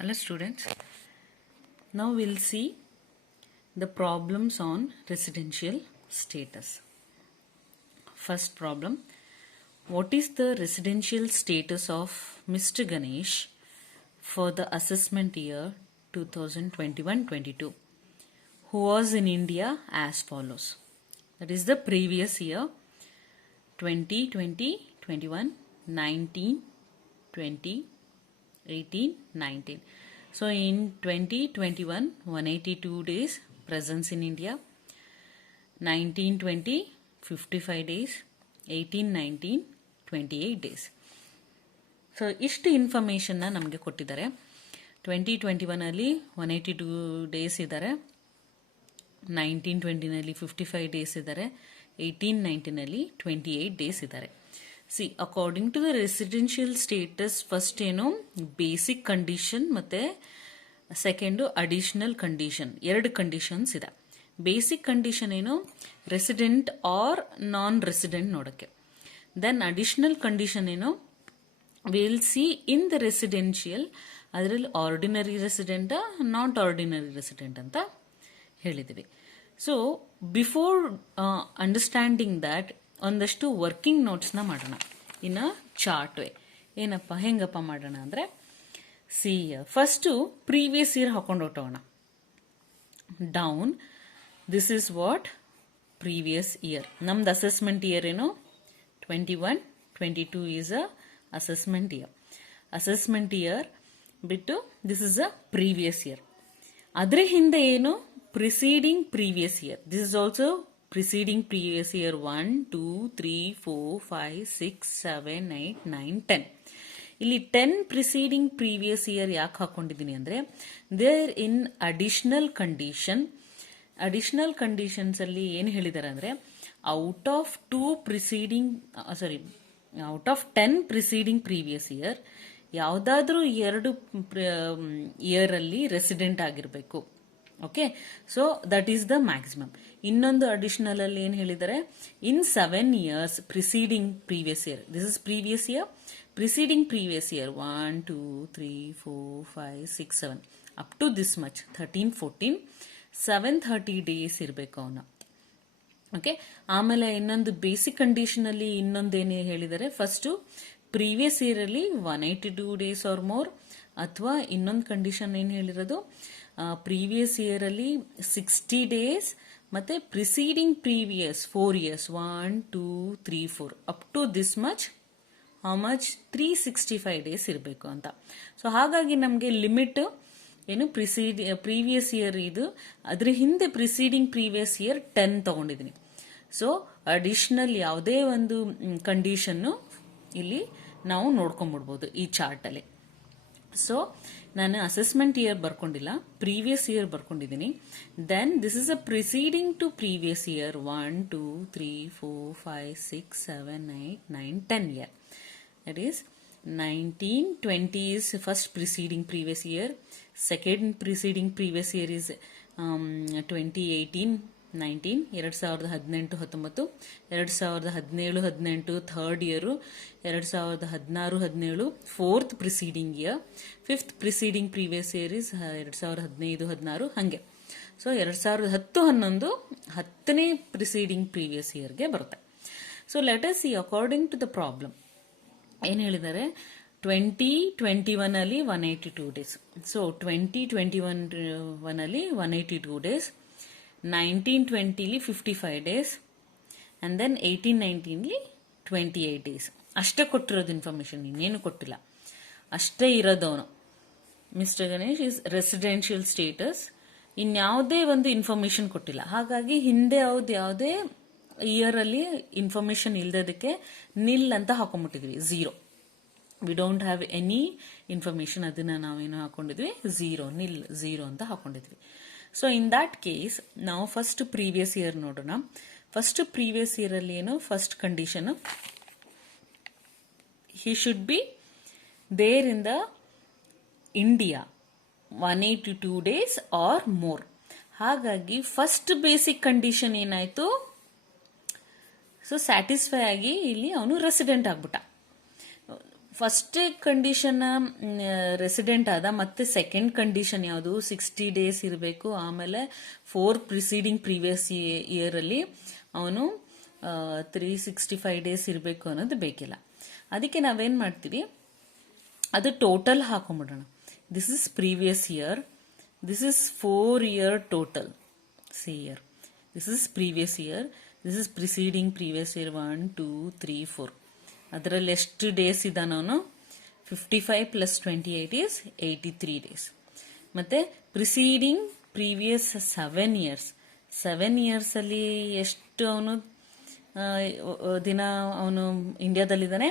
Hello students, now we'll see the problems on residential status. First problem, what is the residential status of Mr. Ganesh for the assessment year 2021-22, who was in India as follows. That is the previous year 2020, 21, 19, 20, 18, 19. So in 2021, 182 days presence in India, 1920, 55 days, 1819, 28 days. So ಇಷ್ಟು ಇನ್ಫಾರ್ಮೇಷನ್ನ ನಮಗೆ ಕೊಟ್ಟಿದ್ದಾರೆ. 2021 182 days ಇದ್ದಾರೆ, 1920 55 days ಇದ್ದಾರೆ, 1819 28 days ಇದ್ದಾರೆ. See according to the residential status first ಏನು basic condition ಮತ್ತೆ second additional condition, ಎರಡು conditions ಇದೆ. ಬೇಸಿಕ್ ಕಂಡೀಷನ್ ಏನು ರೆಸಿಡೆಂಟ್ ಆರ್ ನಾನ್ ರೆಸಿಡೆಂಟ್ ನೋಡೋಕ್ಕೆ. ದೆನ್ ಅಡಿಷನಲ್ ಕಂಡೀಷನ್ ಏನು will see in the residential ಅದರಲ್ಲಿ ordinary resident not ordinary resident ಅಂತ ಹೇಳಿದ್ದೀವಿ. ಸೊ ಬಿಫೋರ್ ಅಂಡರ್ಸ್ಟ್ಯಾಂಡಿಂಗ್ ದ್ಯಾಟ್ ಒಂದಷ್ಟು ವರ್ಕಿಂಗ್ ನೋಟ್ಸ್ನ ಮಾಡೋಣ ಇನ್ ಅ ಚಾರ್ಟ್ ವೇ. ಏನಪ್ಪ ಹೆಂಗಪ್ಪ ಮಾಡೋಣ ಅಂದರೆ ಸಿ ಫಸ್ಟು ಪ್ರೀವಿಯಸ್ ಇಯರ್ ಹಾಕೊಂಡು ಹೊಟ್ಟೋಣ. Down this is what previous year. ನಮ್ದು ಅಸೆಸ್ಮೆಂಟ್ ಇಯರ್ ಏನು 21-22 is a assessment year. Assessment year ಬಿಟ್ಟು this is a previous year. ಅದ್ರ ಹಿಂದೆ ಏನು preceding previous year. This is also preceding previous year 1, 2, 3, 4, 5, 6, 7, 8, 9, 10. ಇಲ್ಲಿ 10 preceding previous year ಯಾಕೆ ಹಾಕೊಂಡಿದ್ದೀನಿ ಅಂದರೆ there in additional condition. Additional conditions ಅಲ್ಲಿ ಏನು ಹೇಳಿದ್ದಾರೆ ಅಂದರೆ out of 10 preceding previous year ಯಾವುದಾದ್ರೂ 2 ಇಯರ್ ಅಲ್ಲಿ ರೆಸಿಡೆಂಟ್ ಆಗಿರಬೇಕು. Okay, so that is the maximum. ಇನ್ನೊಂದು ಅಡಿಷನಲ್ ಅಲ್ಲಿ ಏನು ಹೇಳಿದ್ದಾರೆ in 7 years preceding previous year. This is previous year, preceding previous year 1, 2, 3, 4, 5, 6, 7 up to this much 13, 14, 730 days ಇರಬೇಕು ಅವನು. Okay, ಆಮೇಲೆ ಇನ್ನೊಂದು ಬೇಸಿಕ್ ಕಂಡೀಷನ್ ಅಲ್ಲಿ ಇನ್ನೊಂದೇನು ಹೇಳಿದ್ದಾರೆ ಫಸ್ಟು ಪ್ರೀವಿಯಸ್ ಇಯರ್ ಅಲ್ಲಿ 182 ಡೇಸ್ ಆರ್ ಮೋರ್, ಅಥವಾ ಇನ್ನೊಂದು ಕಂಡೀಷನ್ ಏನು ಹೇಳಿರೋದು ಪ್ರೀವಿಯಸ್ ಇಯರ್ ಅಲ್ಲಿ 60 ಡೇಸ್ ಮತ್ತೆ preceding previous 4 years 1, 2, 3, 4 up to this much how much 365 days ಇರಬೇಕು ಅಂತ. ಸೊ ಹಾಗಾಗಿ ನಮಗೆ ಲಿಮಿಟ್ ಏನು ಪ್ರೀವಿಯಸ್ ಇಯರ್ ಇದು, ಅದ್ರ ಹಿಂದೆ ಪ್ರಿಸೀಡಿಂಗ್ ಪ್ರೀವಿಯಸ್ ಇಯರ್ 10 ತಗೊಂಡಿದ್ದೀನಿ. ಸೊ ಅಡಿಷನಲ್ ಯಾವುದೇ ಒಂದು ಕಂಡೀಷನ್ನು ಇಲ್ಲಿ ನಾವು ನೋಡ್ಕೊಂಡ್ಬಿಡ್ಬೋದು ಈ ಚಾರ್ಟಲ್ಲಿ. ಸೊ ನಾನು ಅಸೆಸ್ಮೆಂಟ್ ಇಯರ್ ಬರ್ಕೊಂಡಿಲ್ಲ, ಪ್ರೀವಿಯಸ್ ಇಯರ್ ಬರ್ಕೊಂಡಿದ್ದೀನಿ. Then this is a preceding to previous year 1, 2, 3, 4, 5, 6, 7, 8, 9, 10 year. That is 1920 is first preceding previous year, second preceding previous year is 2018, 19, 2018, 19, 2017, 18 third year, 2016, 17 fourth preceding year, fifth preceding previous year is 2015, 16 ಹಾಗೆ. So 2010, 11 10ನೇ preceding previous ಇಯರ್ಗೆ ಬರುತ್ತೆ. So let us see according to the problem ಏನು ಹೇಳಿದ್ದಾರೆ 2021 ಅಲ್ಲಿ 182 days. So 2021 ಅಲ್ಲಿ 182 days, 1920 55 days, and then 1819 28 days. ಅಷ್ಟೇ ಕೊಟ್ಟಿರೋದು information, ಇನ್ನೇನು ಕೊಟ್ಟಿಲ್ಲ, ಅಷ್ಟೇ ಇರೋದವನು. Mister Ganesh is residential status, ಇನ್ಯಾವುದೇ ಒಂದು ಇನ್ಫಾರ್ಮೇಶನ್ ಕೊಟ್ಟಿಲ್ಲ. ಹಾಗಾಗಿ ಹಿಂದೆ ಯಾವುದೇ ಇಯರ್ ಅಲ್ಲಿ ಇನ್ಫಾರ್ಮೇಶನ್ ಇಲ್ದದಕ್ಕೆ ನಿಲ್ ಅಂತ ಹಾಕೊಂಡ್ಬಿಟ್ಟಿದ್ವಿ, zero. We don't have any information, ಅದನ್ನ ನಾವೇನು ಹಾಕೊಂಡಿದ್ವಿ ಝೀರೋ, ನಿಲ್ ಝೀರೋ ಅಂತ ಹಾಕೊಂಡಿದ್ವಿ. ಸೊ ಇನ್ ದ್ಯಾಟ್ ಕೇಸ್ ನಾವು ಫಸ್ಟ್ ಪ್ರೀವಿಯಸ್ ಇಯರ್ ನೋಡೋಣ. ಫಸ್ಟ್ ಪ್ರೀವಿಯಸ್ ಇಯರ್ ಅಲ್ಲಿ ಏನು first condition he should be there in the India 182 days or more. ಹಾಗಾಗಿ ಫಸ್ಟ್ ಬೇಸಿಕ್ ಕಂಡೀಷನ್ ಏನಾಯ್ತು, ಸೊ ಸ್ಯಾಟಿಸ್ಫೈ ಆಗಿ ಇಲ್ಲಿ ಅವನು ರೆಸಿಡೆಂಟ್ ಆಗ್ಬಿಟ್ಟ. ಫಸ್ಟ್ ಕಂಡೀಷನ್ ರೆಸಿಡೆಂಟ್ ಆದ, ಮತ್ತೆ ಸೆಕೆಂಡ್ ಕಂಡೀಷನ್ ಯಾವುದು 60 ಡೇಸ್ ಇರಬೇಕು, ಆಮೇಲೆ 4 ಪ್ರಿಸೀಡಿಂಗ್ ಪ್ರೀವಿಯಸ್ ಇಯರ್ ಅಲ್ಲಿ ಅವನು 365 ಡೇಸ್ ಇರಬೇಕು ಅನ್ನೋದು ಬೇಕಿಲ್ಲ. ಅದಕ್ಕೆ ನಾವೇನ್ ಮಾಡ್ತೀವಿ, ಅದು ಟೋಟಲ್ ಹಾಕೊಂಡ್ಬಿಡೋಣ. This is previous year, this is 4 year total. See year, this is previous year, this is preceding previous year 1 2 3 4. ಅದರಲ್ಲಿ ಎಷ್ಟು ಡೇಸ್ ಇದ್ದಾನ ಅವನು? 55 + 28 is 83 ಡೇಸ್. ಮತ್ತೆ ಪ್ರಿಸೀಡಿಂಗ್ ಪ್ರೀವಿಯಸ್ 7 years, 7 years ಅಲ್ಲಿ ಎಷ್ಟು ಅವನು ದಿನ ಅವನು ಇಂಡಿಯಾದಲ್ಲಿದ್ದಾನೆ?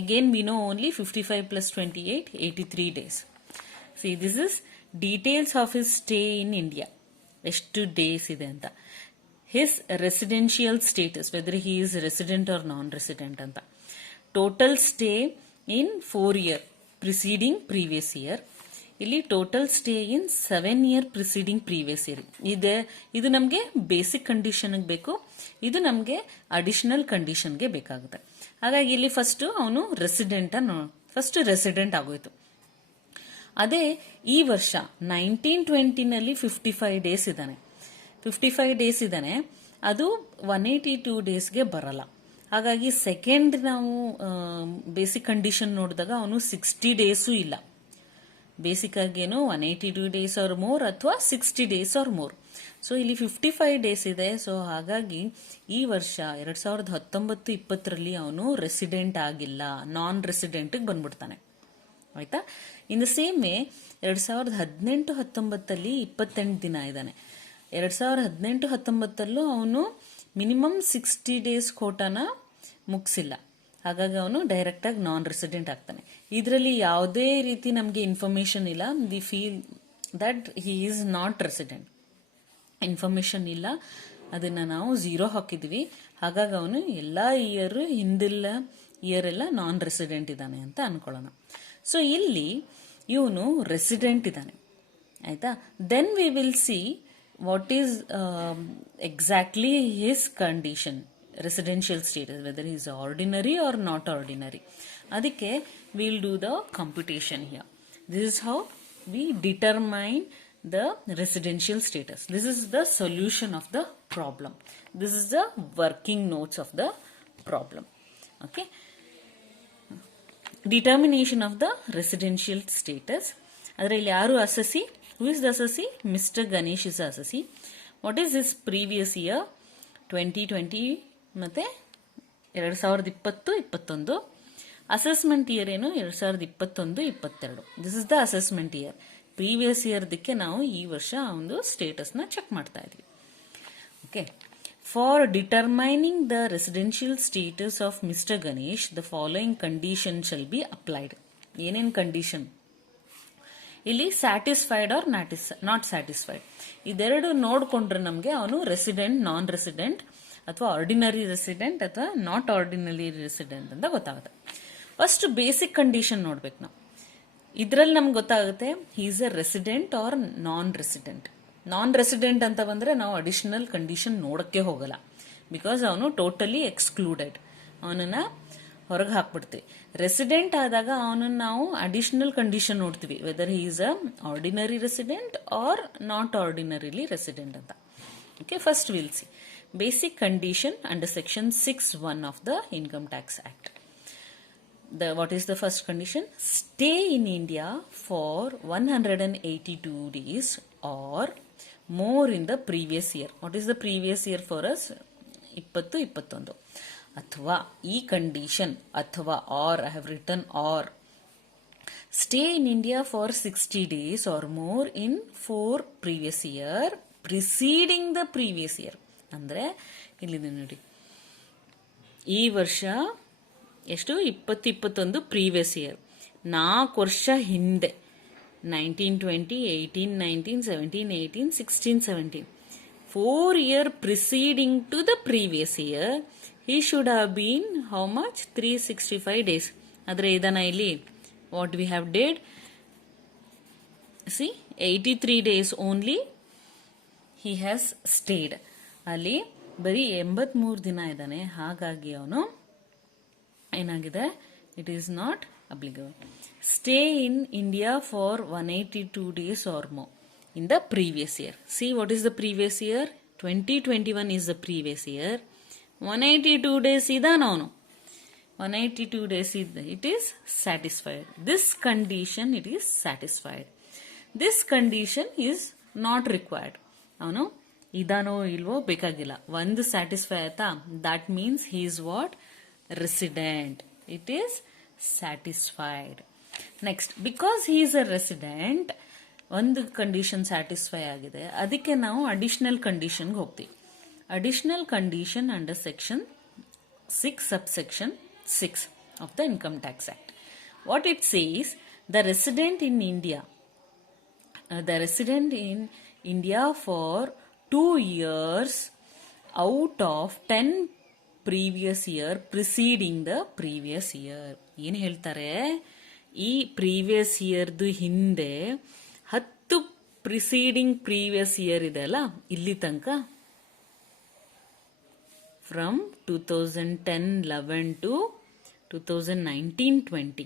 Again we know only 55 + 28 83 days. See this is details of his stay in India, ಎಷ್ಟು ಡೇಸ್ ಇದೆ ಅಂತ. His residential status, whether he is resident or non resident ಅಂತ. Total stay in 4 year preceding previous year. ಇಲ್ಲಿ total stay in 7 year preceding previous year. ಇದು ನಮಗೆ basic condition ಬೇಕು, ಇದು ನಮಗೆ ಅಡಿಷನಲ್ ಕಂಡೀಷನ್ಗೆ ಬೇಕಾಗುತ್ತೆ. ಹಾಗಾಗಿ ಇಲ್ಲಿ ಫಸ್ಟ್ ಅವನು ಫಸ್ಟ್ ರೆಸಿಡೆಂಟ್ ಆಗೋಯ್ತು. ಅದೇ ಈ ವರ್ಷ 1920 55 ಡೇಸ್ ಇದ್ದಾನೆ, 55 ಡೇಸ್ ಇದ್ದಾನೆ, ಅದು 182 ಡೇಸ್ಗೆ ಬರಲ್ಲ. ಹಾಗಾಗಿ ಸೆಕೆಂಡ್ ನಾವು ಬೇಸಿಕ್ ಕಂಡೀಷನ್ ನೋಡಿದಾಗ ಅವನು 60 ಡೇಸು ಇಲ್ಲ. ಬೇಸಿಕ್ ಆಗೇನು 182 ಡೇಸ್ ಆರ್ ಮೋರ್ ಅಥವಾ 60 ಡೇಸ್ ಆರ್ ಮೋರ್. ಸೊ ಇಲ್ಲಿ 55 ಡೇಸ್ ಇದೆ. ಸೊ ಹಾಗಾಗಿ ಈ ವರ್ಷ 2019-20 ಅವನು ರೆಸಿಡೆಂಟ್ ಆಗಿಲ್ಲ, ನಾನ್ ರೆಸಿಡೆಂಟ್ಗೆ ಬಂದ್ಬಿಡ್ತಾನೆ. ಆಯ್ತಾ? ಇನ್ ದ ಸೇಮ್ ವೇ 2018-19 28 ದಿನ ಇದ್ದಾನೆ. 2018-19 ಅವನು ಮಿನಿಮಮ್ 60 ಡೇಸ್ ಕೋಟಾನ ಮುಗಿಸಿಲ್ಲ. ಹಾಗಾಗಿ ಅವನು ಡೈರೆಕ್ಟ್ ಆಗಿ ನಾನ್ ರೆಸಿಡೆಂಟ್ ಆಗ್ತಾನೆ. ಇದರಲ್ಲಿ ಯಾವುದೇ ರೀತಿ ನಮಗೆ ಇನ್ಫಾರ್ಮೇಶನ್ ಇಲ್ಲ. We feel that he is not resident. Information ಇಲ್ಲ, ಅದನ್ನ ನಾವು 0 ಹಾಕಿದ್ವಿ. ಹಾಗಾಗಿ ಅವನು ಎಲ್ಲಾ ಹಿಂದಿಲ್ಲ ಇಯರ್ ಎಲ್ಲ ನಾನ್ ರೆಸಿಡೆಂಟ್ ಇದ್ದಾನೆ ಅಂತ ಅನ್ಕೊಳ್ಳೋಣ. ಸೊ ಇಲ್ಲಿ ಇವನು ರೆಸಿಡೆಂಟ್ ಇದ್ದಾನೆ. ಆಯ್ತಾ? Then we will see what is exactly his condition, residential status, whether is ordinary or not ordinary. ಅದಕ್ಕೆ will do the computation here. This is how we determine the residential status. This is the solution of the problem. This is the working notes of the problem. Okay. Determination of the residential status. ಅದರಲ್ಲಿ ಯಾರು ಅಸಸಿ? Who is the assessee? Mr. Ganesh is the assessee. What is his previous year? 2020 ಮತ್ತೆ 2020-21. Assessment year ಏನು? 2021-22. This is the assessment year. Previous ಇಯರ್ದಕ್ಕೆ ನಾವು ಈ ವರ್ಷ ಒಂದು ಸ್ಟೇಟಸ್ನ ಚೆಕ್ ಮಾಡ್ತಾ ಇದ್ವಿ. Okay. For determining the residential status of mister Ganesh the following condition shall be applied. ಏನೇನು ಕಂಡೀಷನ್? ಇಲ್ಲಿ ಸ್ಯಾಟಿಸ್ಫೈಡ್ ಆರ್ ನಾಟ್ ಸ್ಯಾಟಿಸ್ಫೈಡ್ ಇದೆರಡು ನೋಡ್ಕೊಂಡ್ರೆ ನಮಗೆ ಅವನು ರೆಸಿಡೆಂಟ್, ನಾನ್ ರೆಸಿಡೆಂಟ್ ಅಥವಾ ಆರ್ಡಿನರಿ ರೆಸಿಡೆಂಟ್ ಅಥವಾ ನಾಟ್ ಆರ್ಡಿನರಿ ರೆಸಿಡೆಂಟ್ ಅಂತ ಗೊತ್ತಾಗುತ್ತೆ. ಫಸ್ಟ್ ಬೇಸಿಕ್ ಕಂಡೀಷನ್ ನೋಡ್ಬೇಕು ನಾವು. ಇದರಲ್ಲಿ ನಮ್ಗೆ ಗೊತ್ತಾಗುತ್ತೆ is a resident or non resident. Non resident ಅಂತ ಬಂದ್ರೆ ನಾವು ಅಡಿಷನಲ್ ಕಂಡೀಷನ್ ನೋಡಕ್ಕೆ ಹೋಗಲ್ಲ, ಬಿಕಾಸ್ ಅವನು ಟೋಟಲಿ ಎಕ್ಸ್ಕ್ಲೂಡೆಡ್, ಅವನನ್ನ ಹೊರಗೆ ಹಾಕ್ಬಿಡ್ತೀವಿ. ರೆಸಿಡೆಂಟ್ ಆದಾಗ ಅವನನ್ನ ನಾವು ಅಡಿಷನಲ್ ಕಂಡೀಷನ್ ನೋಡ್ತೀವಿ, whether he is a ordinary resident or not ordinarily resident ಅಂತ. Okay, first will see basic condition under section 6(1) of the income tax act. What is the first condition? Stay in India for 182 days or more in the previous year. What is the previous year for us? 20-21. Athwa, ee condition, athwa, or I have written or. Stay in India for 60 days or more in 4 previous year preceding the previous year. ಅಂದ್ರೆ ಇಲ್ಲಿದೆ ನೋಡಿ, ಈ ವರ್ಷ ಎಷ್ಟು? 20-21 previous year, 4 ವರ್ಷ ಹಿಂದೆ 1920, 18-19, 17-18, 16-17, 4 year preceding to the previous year, he should have been how much? 365 days. ಆದರೆ ಇದನ್ನ ಇಲ್ಲಿ what we have did, see 83 days only he has stayed. ಅಲ್ಲಿ ಬರೀ 83 ದಿನ ಇದ್ದಾನೆ. ಹಾಗಾಗಿ ಅವನು ಏನಾಗಿದೆ, it is not obligate. Stay in India for 182 days or more in the previous year. See, what is the previous year? 2021 is the previous year. 182 days idana avanu. 182 days it is satisfied. This condition it is satisfied. This condition is not required. ಅವನು ಇದಾನೋ ಇಲ್ವೋ ಬೇಕಾಗಿಲ್ಲ. ಒಂದು satisfy ಆಯ್ತಾ, that means he is what? Resident. It is satisfied. Next, because he is a resident, ಒಂದು condition satisfy ಆಗಿದೆ, ಅದಕ್ಕೆ ನಾವು additional ಕಂಡೀಷನ್ಗೆ ಹೋಗ್ತೀವಿ. Additional condition under section 6 subsection 6 of the Income Tax Act. What it says, the resident in India for 2 years out of 10 previous year preceding the previous year. ಏನು ಹೇಳ್ತಾರೆ? ಈ previous ಇಯರ್ದು ಹಿಂದೆ 10 preceding previous year ಇದೆ ಅಲ್ಲ, ಇಲ್ಲಿ ತನಕ from 2010-11 to 2019-20.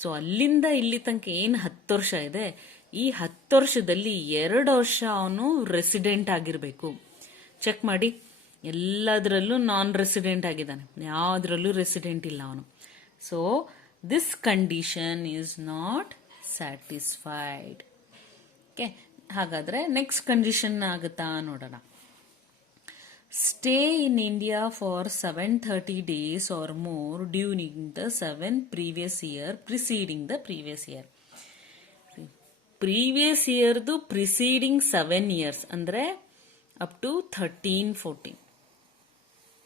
So ಅಲ್ಲಿಂದ ಇಲ್ಲಿ ತನಕ ಏನು 10 ವರ್ಷ ಇದೆ, ಈ 10 ವರ್ಷದಲ್ಲಿ 2 ವರ್ಷ ಅವನು ರೆಸಿಡೆಂಟ್ ಆಗಿರಬೇಕು. ಚೆಕ್ ಮಾಡಿ, ಎಲ್ಲದರಲ್ಲೂ ನಾನ್ ರೆಸಿಡೆಂಟ್ ಆಗಿದ್ದಾನೆ, ಯಾವುದ್ರಲ್ಲೂ ರೆಸಿಡೆಂಟ್ ಇಲ್ಲ ಅವನು. So this condition is not satisfied. Okay, ಹಾಗಾದ್ರೆ ನೆಕ್ಸ್ಟ್ ಕಂಡೀಷನ್ ಆಗುತ್ತಾ ನೋಡೋಣ. Stay in India for 730 days or more during the 7 previous year preceding the previous year. Previous year du preceding 7 years ಅಂದ್ರೆ up to 13-14.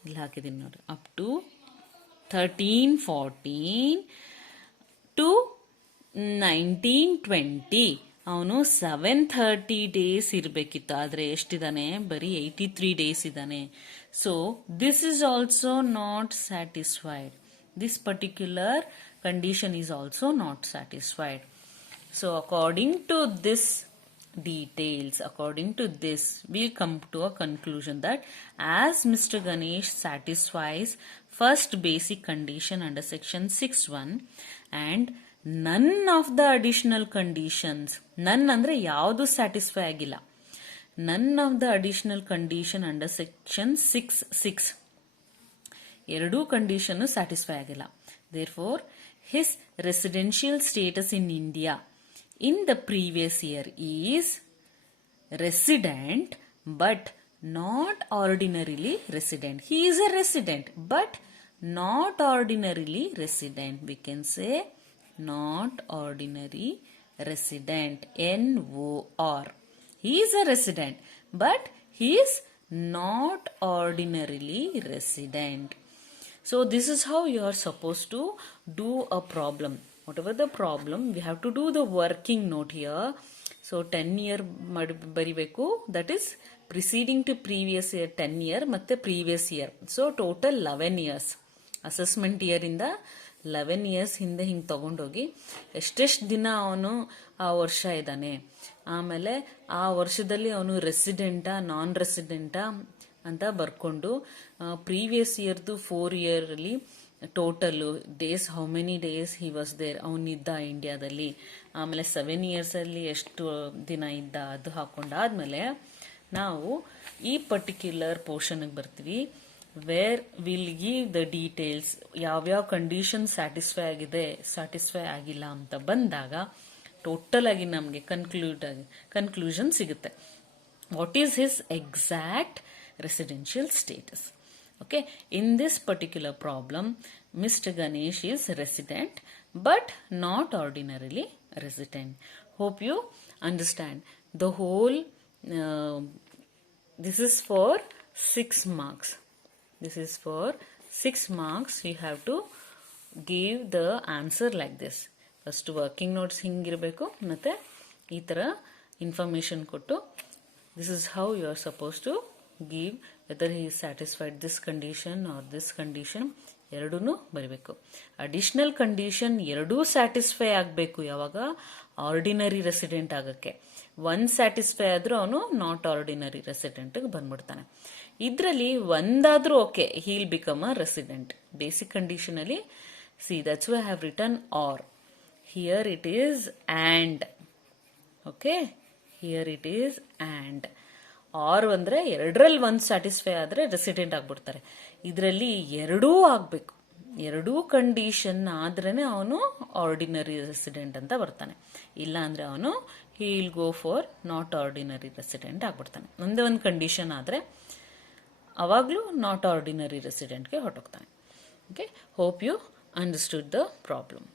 ಇಲ್ಲಿ ಹಾಕಿದ್ದೀನಿ ನೋಡಿ, up to 13-14 to 19-20. ಅವನು 730 days ಇರಬೇಕಿತ್ತು, ಆದರೆ ಎಷ್ಟಿದ್ದಾನೆ? ಬರೀ 83 ಡೇಸ್ ಇದ್ದಾನೆ. So this is also not satisfied. This particular condition is also not satisfied. So according to this details, according to this, we'll come to a conclusion that as Mr. Ganesh satisfies first basic condition under section 6(1) and none of the additional conditions, none ಅಂದ್ರೆ ಯಾವುದು satisfy ಆಗಿಲ್ಲ, none of the additional condition under section 6(6) ಎರಡೂ condition satisfy ಆಗಿಲ್ಲ. therefore his residential status in India in the previous year is resident but not ordinarily resident. He is a resident but not ordinarily resident. We can say not ordinary resident, NOR. He is a resident but he is not ordinarily resident. So this is how you are supposed to do a problem. Whatever the problem, we have to do the working note here. So 10 year ಬರಿಬೇಕು, that is preceding to previous year 10 year ಮತ್ತೆ previous year. So total 11 years. Assessment year ಇಂದ 11 years ಹಿಂದೆ ಹಿಂಗೆ ತಗೊಂಡೋಗಿ ಎಷ್ಟೆಷ್ಟು ದಿನ ಅವನು ಆ ವರ್ಷ ಇದ್ದಾನೆ, ಆಮೇಲೆ ಆ ವರ್ಷದಲ್ಲಿ ಅವನು ರೆಸಿಡೆಂಟಾ ನಾನ್ ರೆಸಿಡೆಂಟಾ ಅಂತ ಬರ್ಕೊಂಡು ಪ್ರೀವಿಯಸ್ ಇಯರ್ದು 4 year ಅಲ್ಲಿ total days, how many days he was there, ಅವನಿದ್ದ ಇಂಡಿಯಾದಲ್ಲಿ, ಆಮೇಲೆ 7 years ಅಲ್ಲಿ ಎಷ್ಟು ದಿನ ಇದ್ದ, ಅದು ಹಾಕೊಂಡಾದ್ಮೇಲೆ ನಾವು ಈ ಪರ್ಟಿಕ್ಯುಲರ್ ಪೋರ್ಷನ್ಗೆ ಬರ್ತೀವಿ, where will give the details, ಯಾವ್ಯಾವ ಕಂಡೀಷನ್ ಸ್ಯಾಟಿಸ್ಫೈ ಆಗಿದೆ ಸ್ಯಾಟಿಸ್ಫೈ ಆಗಿಲ್ಲ ಅಂತ ಬಂದಾಗ ಟೋಟಲ್ ಆಗಿ ನಮಗೆ ಕನ್ಕ್ಲೂಷನ್ ಸಿಗುತ್ತೆ. What is his exact residential status. Okay, in this particular problem Mr. Ganesh is resident but not ordinarily resident. Hope you understand the whole. This is for 6 marks. This is for 6 marks. You have to give the answer like this. First working notes hingirbeku, ಮತ್ತೆ ಈ ತರ information ಕೊಟ್ಟು this is how you are supposed to give whether he is satisfied this condition or this condition. ಎರಡೂ ಬರಬೇಕು. Additional condition ಎರಡೂ satisfy ಆಗಬೇಕು. ಯಾವಾಗ? Ordinary resident ಆಗಕ್ಕೆ. ಒಂದ್ ಸ್ಯಾಟಿಸ್ಫೈ ಆದ್ರೂ ಅವನು ನಾಟ್ ಆರ್ಡಿನರಿ ರೆಸಿಡೆಂಟ್ ಬಂದ್ಬಿಡ್ತಾನೆ. ಇದ್ರಲ್ಲಿ ಒಂದಾದ್ರೂ okay, he'll become a resident. Basic condition ಅಲ್ಲಿ See, that's why I have written or. Here it is and. Okay, here it is and. Or ಅಂದರೆ ಎರಡರಲ್ಲಿ ಒಂದು ಸ್ಯಾಟಿಸ್ಫೈ ಆದರೆ ರೆಸಿಡೆಂಟ್ ಆಗ್ಬಿಡ್ತಾರೆ. ಇದರಲ್ಲಿ ಎರಡೂ ಆಗಬೇಕು, ಎರಡೂ ಕಂಡೀಷನ್ ಆದ್ರೇ ಅವನು ಆರ್ಡಿನರಿ ರೆಸಿಡೆಂಟ್ ಅಂತ ಬರ್ತಾನೆ. ಇಲ್ಲ ಅಂದರೆ ಅವನು he will go for not ordinary resident ಆಗ್ಬಿಡ್ತಾನೆ. ಒಂದೇ ಒಂದು ಕಂಡೀಷನ್ ಆದರೆ ಅವಾಗಲೂ ನಾಟ್ ಆರ್ಡಿನರಿ ರೆಸಿಡೆಂಟ್ಗೆ ಹೊರಟೋಗ್ತಾನೆ. Okay, hope you understood the problem.